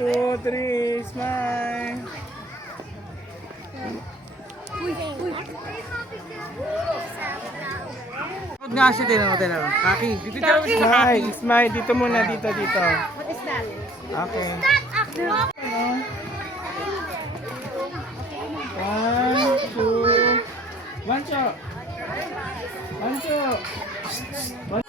two, three, smile. Huwag nga siya din natin. Kaki. Dito dyan si Kaki. Smile, smile. Dito muna, dito. What is that? Okay. One, two. One, two. One.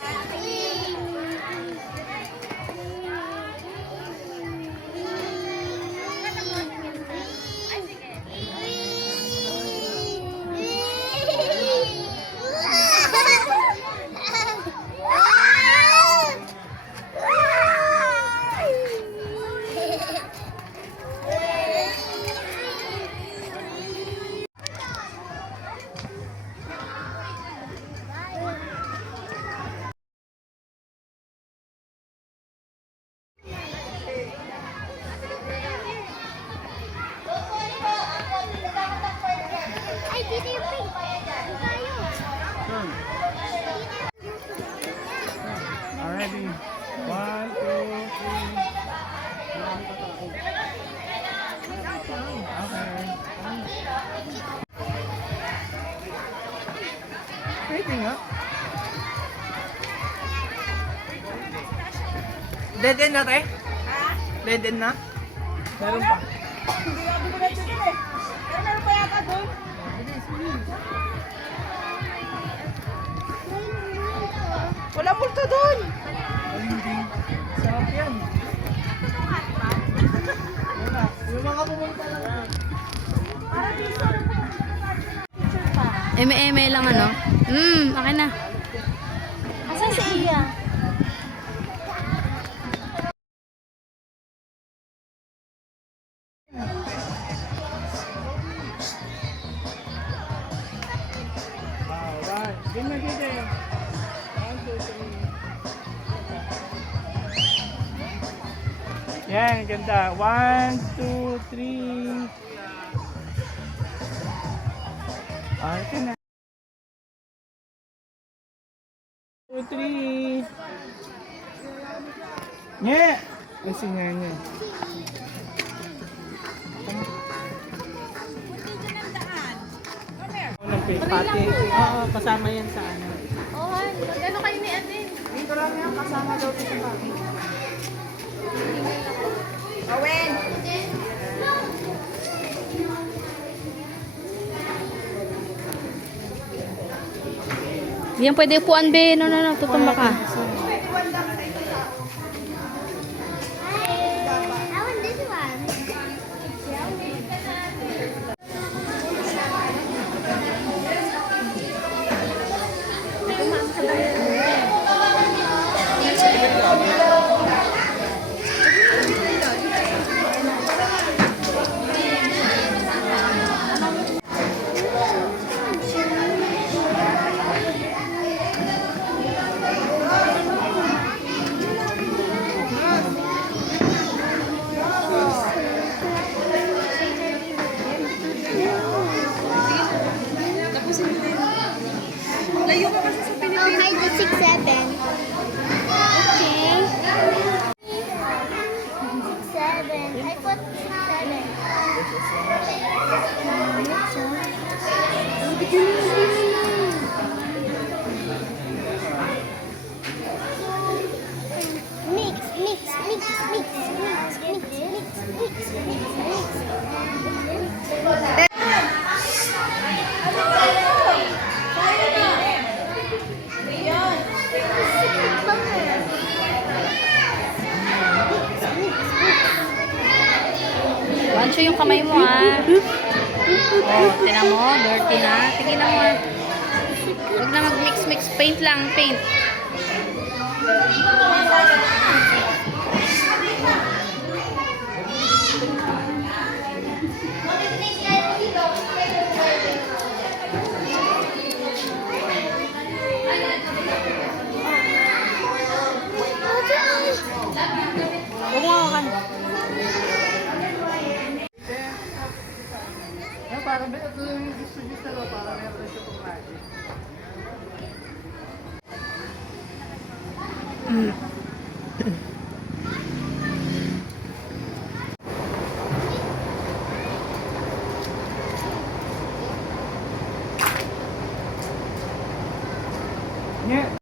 Already. One, two, three. Okay. Pwede nga. Dead end na, te? Dead end na? Meron pa. Wala multo doon! Ay, hindi. Sarap yan. Wala. Yung mga pumunta lang. Eme-eme lang ano? Akin na. Asan si Iya? Alright. Game na game. One, two, three. Yan, ganda. One, two, three. Okay na. Two, three. Nye! Kasi nga niya. Pati. Oo, kasama yan sa ano. Ano kayo ni Atin? Dito lang yan, kasama daw dito sa pati. Owen! Yan pwede upuan, be. No, tutumba ka. Wancho yung kamay mo ah. Oh, tinan mo, dirty na. Tigilan mo ah. Huwag na mag-mix-mix. Paint lang, paint. Huwag mo hawakan. Parang ito yung gusto niyo sa lo, para meron siya kumain. Nye.